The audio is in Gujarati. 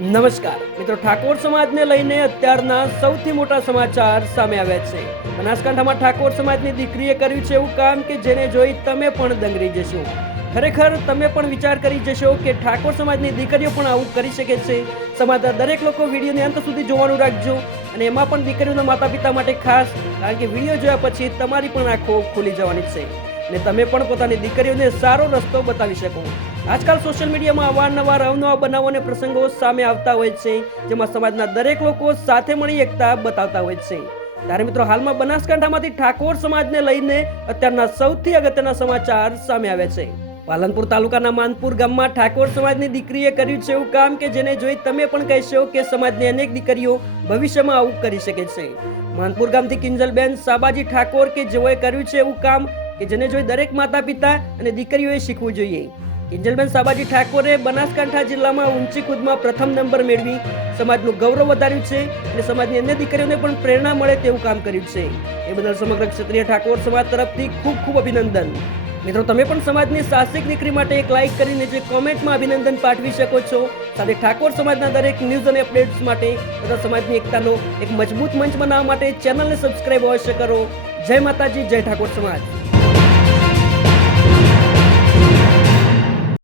નમસ્કાર. મિત્રો, ઠાકોર સમાજને લઈને અત્યારના સૌથી મોટા સમાચાર સામે આવ્યા છે. બનાસકાંઠામાં ઠાકોર સમાજની દીકરીએ કર્યું છે એવું કામ કે જેને જોઈ તમે પણ દંગરી જશો. ખરેખર તમે પણ વિચાર કરી જશો કે ઠાકોર સમાજની દીકરીઓ પણ આવું કરી શકે છે. સમાજના દરેક લોકો વિડીયોને અંત સુધી જોવાનું રાખજો અને એમાં પણ દીકરીઓના માતા પિતા માટે ખાસ, કારણ કે વીડિયો જોયા પછી તમારી પણ આંખો ખુલી જવાની છે. અને તમે પણ પોતાની દીકરીઓને સારો રસ્તો બતાવી શકો. આજકાલ સોશિયલ મીડિયામાં અવારનવાર અવનવા બનાવોને પ્રસંગો સામે આવતા હોય છે, જેમાં સમાજના દરેક લોકો સાથે મળી એકતા બતાવતા હોય છે. ત્યારે મિત્રો, હાલમાં બનાસકાંઠામાંથી ઠાકોર સમાજને લઈને અત્યારના સૌથી અગત્યના સમાચાર સામે આવ્યા છે. પાલનપુર તાલુકાના માનપુર ગામમાં ઠાકોર સમાજની દીકરીએ કર્યું છે એવું કામ કે જેને જોઈ તમે પણ કહેશો કે સમાજની અનેક દીકરીઓ ભવિષ્યમાં આવું કરી શકે છે. માનપુર ગામથી કિંજલબેન સાબાજી ઠાકોર કે જેઓએ કર્યું છે એવું કામ કે જેને જોઈ દરેક માતા પિતા અને દીકરીઓએ શીખવું જોઈએ. કિંજલબેન સાબાજી ઠાકોરે બનાસકાંઠા જિલ્લામાં ઊંચી કૂદમાં પ્રથમ નંબર મેળવી. સમાજનું ગૌરવ વધાર્યું છે અને સમાજની અન્ય દીકરીઓને પણ પ્રેરણા મળે તેવું કામ કર્યું છે. એ બદલ સમગ્ર ક્ષત્રિય ઠાકોર સમાજ તરફથી ખૂબ ખૂબ અભિનંદન. મિત્રો, તમે પણ સમાજની સાહસિક દીકરી માટે એક લાઇક કરીને જે કોમેન્ટમાં અભિનંદન પાઠવી શકો છો. સાથે ઠાકોર સમાજના દરેક ન્યૂઝ અને અપડેટ્સ માટે તથા સમાજની એકતાનો એક મજબૂત મંચ બનાવવા માટે ચેનલને સબસ્ક્રાઇબ અવશ્ય કરો. જય માતાજી, જય ઠાકોર સમાજ.